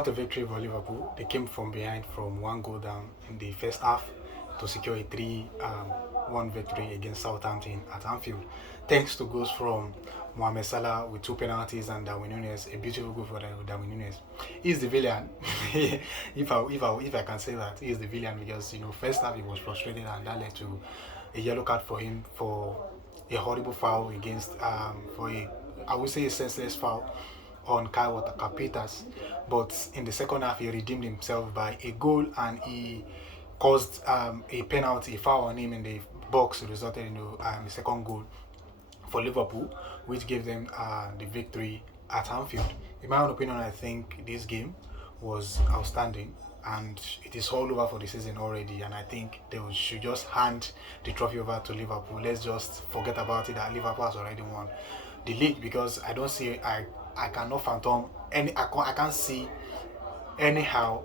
what a victory for Liverpool. They came from behind from 1 goal down in the first half to secure a 3-1 victory against Southampton at Anfield. Thanks to goals from Mohamed Salah with 2 penalties and Darwin Nunez, a beautiful goal for Darwin Nunez. He's the villain. If I can say that, he's the villain because first half he was frustrated and that led to a yellow card for him for a horrible foul against for a, I would say, a senseless foul on Kyle Walker-Peters. But in the second half, he redeemed himself by a goal and he caused a penalty, a foul on him in the box, resulted in the second goal for Liverpool, which gave them the victory at Anfield. In my own opinion, I think this game was outstanding and it is all over for the season already, and I think they should just hand the trophy over to Liverpool. Let's just forget about it that Liverpool has already won the league, because I don't see, I cannot phantom any, I can't see anyhow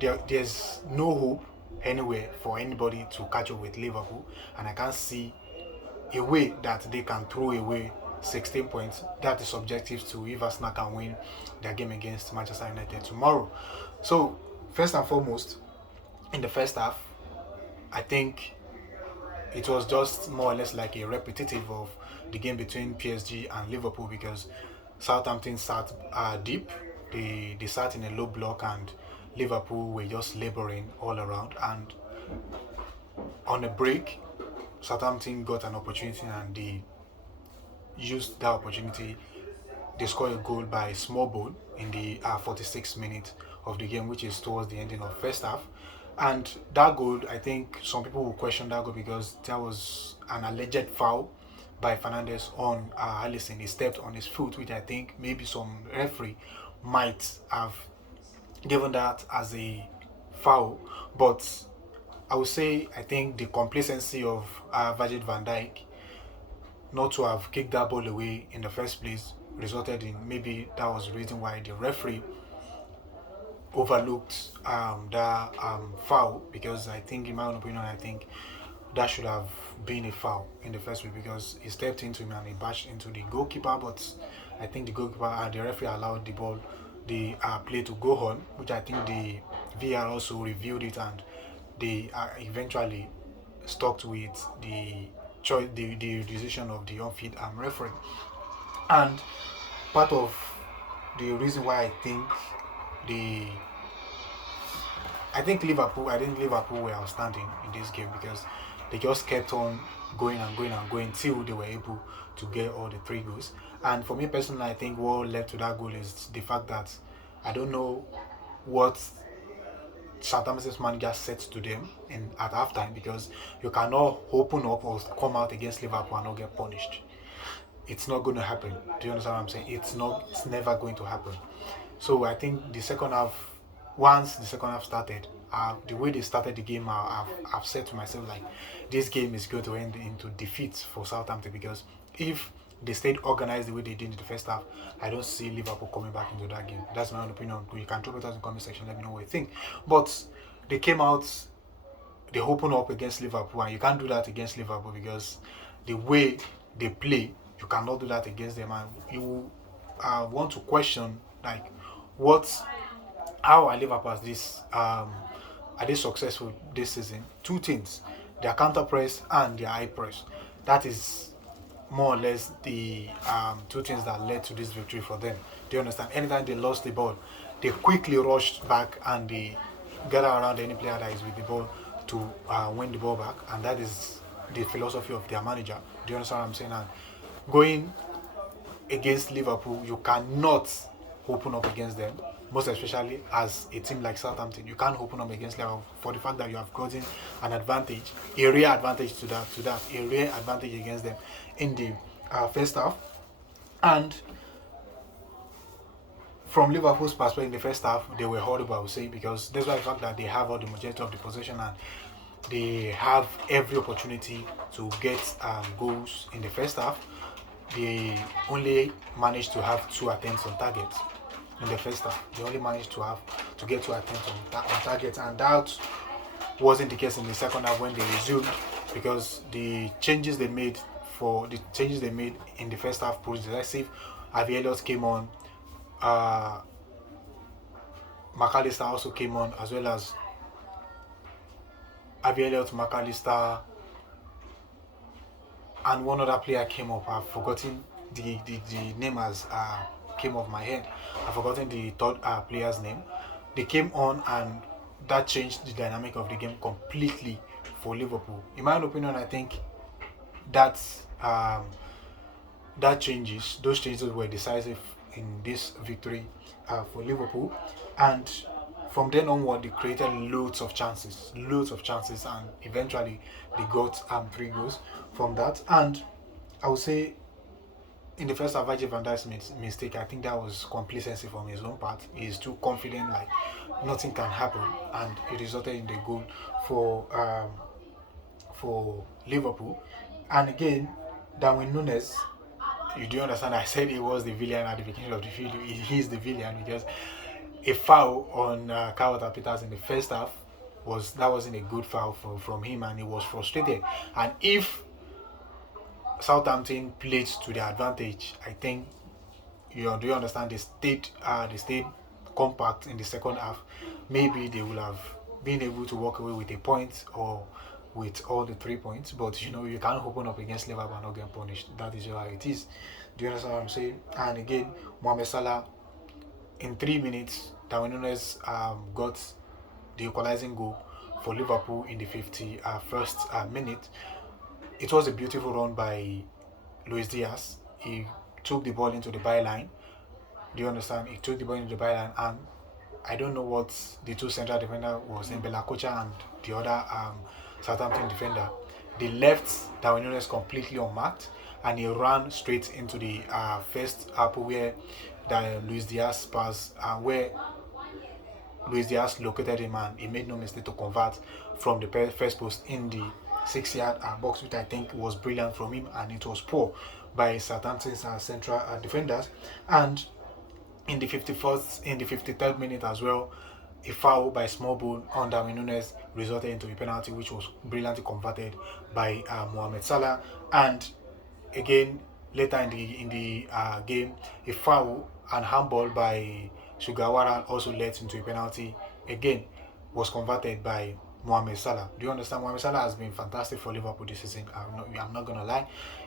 there's no hope anywhere for anybody to catch up with Liverpool, and I can't see a way that they can throw away 16 points. That is subjective to if Arsenal can win their game against Manchester United tomorrow. So first and foremost, in the first half, I think it was just more or less like a repetitive of the game between PSG and Liverpool, because Southampton sat deep, they sat in a low block, and Liverpool were just labouring all around. And on a break, Southampton got an opportunity and they used that opportunity. They scored a goal by small ball in the 46th minute of the game, which is towards the ending of first half. And that goal, I think some people will question that goal because there was an alleged foul by Fernandes on Alisson. He stepped on his foot, which I think maybe some referee might have given that as a foul. But I would say I think the complacency of Virgil van Dijk not to have kicked that ball away in the first place resulted in, maybe that was the reason why the referee overlooked that foul, because I think, in my own opinion, I think that should have been a foul in the first place, because he stepped into him and he bashed into the goalkeeper. But I think the goalkeeper and the referee allowed the play to go on, which I think the VAR also reviewed it, and they eventually stuck with the choice, the decision of the on-field referee. And part of the reason why I think Liverpool were outstanding in this game, because they just kept on going and going and going till they were able to get all the 3 goals. And for me personally, I think what led to that goal is the fact that I don't know what Southampton's manager said to them at halftime, because you cannot open up or come out against Liverpool and not get punished. It's not going to happen. Do you understand what I'm saying? It's never going to happen. So I think once the second half started, the way they started the game, I've said to myself, like, this game is going to end into defeat for Southampton, because if they stayed organized the way they did in the first half, I don't see Liverpool coming back into that game. That's my own opinion. You can drop it out in the comment section, let me know what you think. But they came out, they opened up against Liverpool, and you can't do that against Liverpool, because the way they play, you cannot do that against them. And you want to question, like, how are Liverpool are they successful this season? 2 things: their counter press and their high press. That is more or less the 2 things that led to this victory for them. Do you understand? Anytime they lost the ball, they quickly rushed back and they gather around any player that is with the ball to win the ball back, and that is the philosophy of their manager. Do you understand what I'm saying? And going against Liverpool, you cannot open up against them, most especially as a team like Southampton. You can't open up against Liverpool for the fact that you have gotten an advantage, a rare advantage a rare advantage against them in the first half. And from Liverpool's perspective, in the first half, they were horrible, I would say, because despite the fact that they have all the majority of the possession and they have every opportunity to get goals in the first half, they only managed to have 2 attempts on target in the first half. They only managed to get 2 attempts on target, and that wasn't the case in the second half when they resumed, because the changes they made in the first half proved decisive. Harvey Elliott came on. McAllister also came on, as well as Harvey Elliott, McAllister, and one other player came up. I've forgotten the name as came off my head. I've forgotten the third player's name. They came on, and that changed the dynamic of the game completely for Liverpool. In my opinion, I think that's those changes were decisive in this victory for Liverpool, and from then onward they created loads of chances, and eventually they got 3 goals from that. And I would say in the first half, Virgil van Dijk's mistake, I think that was complacency from his own part. He's too confident, like nothing can happen, and it resulted in the goal for Liverpool. And again, Darwin Nunez, you do understand, I said he was the villain at the beginning of the video. He's the villain because a foul on Kyle Peters in the first half wasn't a good foul from him, and he was frustrated. And if Southampton played to their advantage, I think do you understand, they stayed compact in the second half, maybe they would have been able to walk away with a point or with all the 3 points. But you can't open up against Liverpool and not get punished. That is how it is. Do you understand what I'm saying? And again, Mohamed Salah, in 3 minutes, Darwin Nunez got the equalizing goal for Liverpool in the 51st minute. It was a beautiful run by Luis Diaz. He took the ball into the byline. Do you understand? He took the ball into the byline, and I don't know what the two central defender was in, Belakocha and the other Southampton defender. They left Darwin Nunez completely unmarked, and he ran straight into the first apple where Luis Diaz passed, where Luis Diaz located him, and he made no mistake to convert from the first post in the 6-yard box, which I think was brilliant from him, and it was poor by Southampton's central defenders. And in the 53rd minute as well, a foul by Smallbone on Darwin Nunez resulted into a penalty, which was brilliantly converted by Mohamed Salah. And again, later in the game, a foul and handball by Sugawara also led into a penalty. Again, was converted by Mohamed Salah. Do you understand? Mohamed Salah has been fantastic for Liverpool this season. I'm not gonna lie.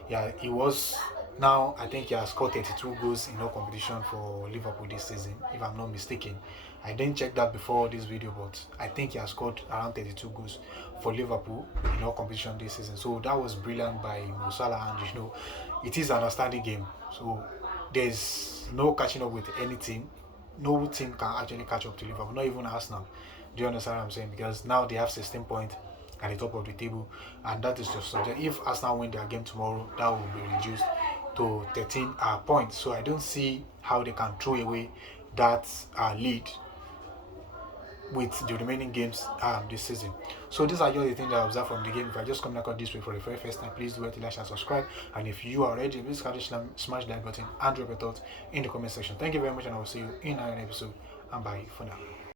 Yeah, he was. Now I think he has scored 32 goals in all competition for Liverpool this season, if I'm not mistaken. I didn't check that before this video, but I think he has scored around 32 goals for Liverpool in all competition this season. So that was brilliant by Mo Salah, and it is an outstanding game. So there's no catching up with any team. No team can actually catch up to Liverpool, not even Arsenal. Do you understand what I'm saying? Because now they have 16 points at the top of the table, and that is just subject. If Arsenal win their game tomorrow, that will be reduced to 13 points. So I don't see how they can throw away that lead with the remaining games this season. So these are just the things that I observed from the game. If I just come back on this way for the very first time, please do it, like and subscribe. And if you are already, please smash that button and drop your thoughts in the comment section. Thank you very much, and I will see you in another episode. And bye for now.